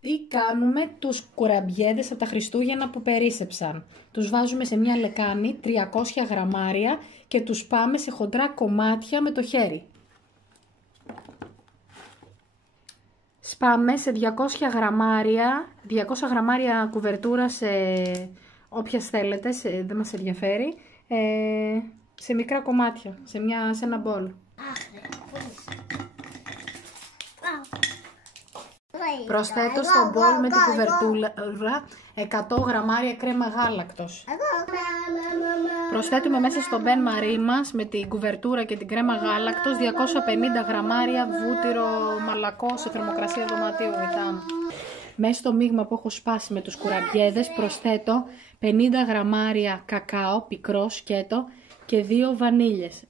Τι κάνουμε τους κουραμπιέδες από τα Χριστούγεννα που περίσσεψαν? Τους βάζουμε σε μια λεκάνη 300 γραμμάρια και τους πάμε σε χοντρά κομμάτια με το χέρι. Σπάμε σε 200 γραμμάρια κουβερτούρα, σε όποια θέλετε, δεν μας ενδιαφέρει, σε μικρά κομμάτια, σε ένα μπολ. Προσθέτω στο μπολ με την κουβερτούρα 100 γραμμάρια κρέμα γάλακτος. Προσθέτουμε μέσα στο μπεν μαρί μας με την κουβερτούρα και την κρέμα γάλακτος 250 γραμμάρια βούτυρο μαλακό σε θερμοκρασία δωματίου. Μέσα στο μείγμα που έχω σπάσει με τους κουραμπιέδες προσθέτω 50 γραμμάρια κακάο πικρό σκέτο και 2 βανίλιες.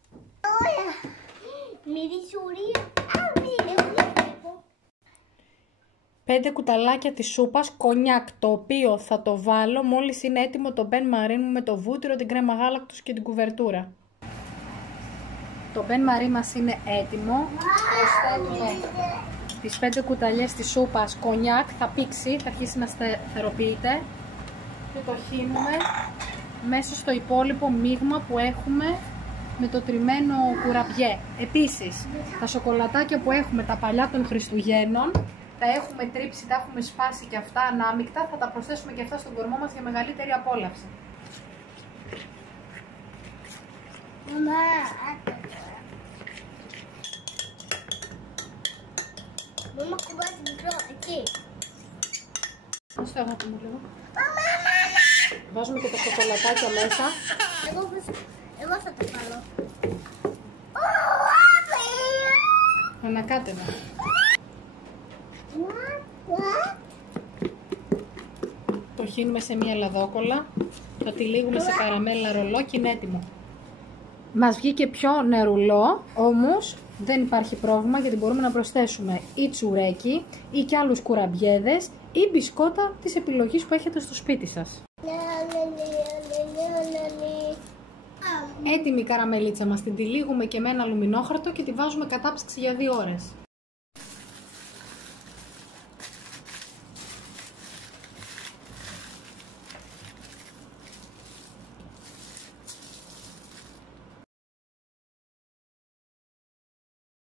5 κουταλάκια της σούπας κονιάκ, το οποίο θα το βάλω μόλις είναι έτοιμο το μπεν μαρί μου με το βούτυρο, την κρέμα γάλακτος και την κουβερτούρα. Το μπεν μαρί μας είναι έτοιμο. Προσθέτουμε τις 5 κουταλιές της σούπας κονιάκ, θα πήξει, θα αρχίσει να σταθεροποιείται και το χύνουμε μέσα στο υπόλοιπο μείγμα που έχουμε με το τριμμένο κουραμπιέ. Επίσης, τα σοκολατάκια που έχουμε, τα παλιά των Χριστουγέννων, τα έχουμε τρίψει, τα έχουμε σπάσει και αυτά ανάμεικτα, θα τα προσθέσουμε και αυτά στον κορμό μας για μεγαλύτερη απόλαυση. Μαμά, κουμπάει την μικρό, εκεί. Ας το αγάπη μου λίγο. Βάζουμε και τα σοκολατάκια μέσα. Εγώ θα το βάλω. Ανακάτευα. Το χύνουμε σε μια λαδόκολλα, το τυλίγουμε σε καραμέλα ρολό και είναι έτοιμο. Μας βγήκε πιο νερουλό, όμως δεν υπάρχει πρόβλημα γιατί μπορούμε να προσθέσουμε ή τσουρέκι ή και άλλους κουραμπιέδες ή μπισκότα της επιλογής που έχετε στο σπίτι σας. Έτοιμη η καραμελίτσα μας, την τυλίγουμε και με ένα αλουμινόχαρτο και τη βάζουμε κατάψυξη για 2 ώρες.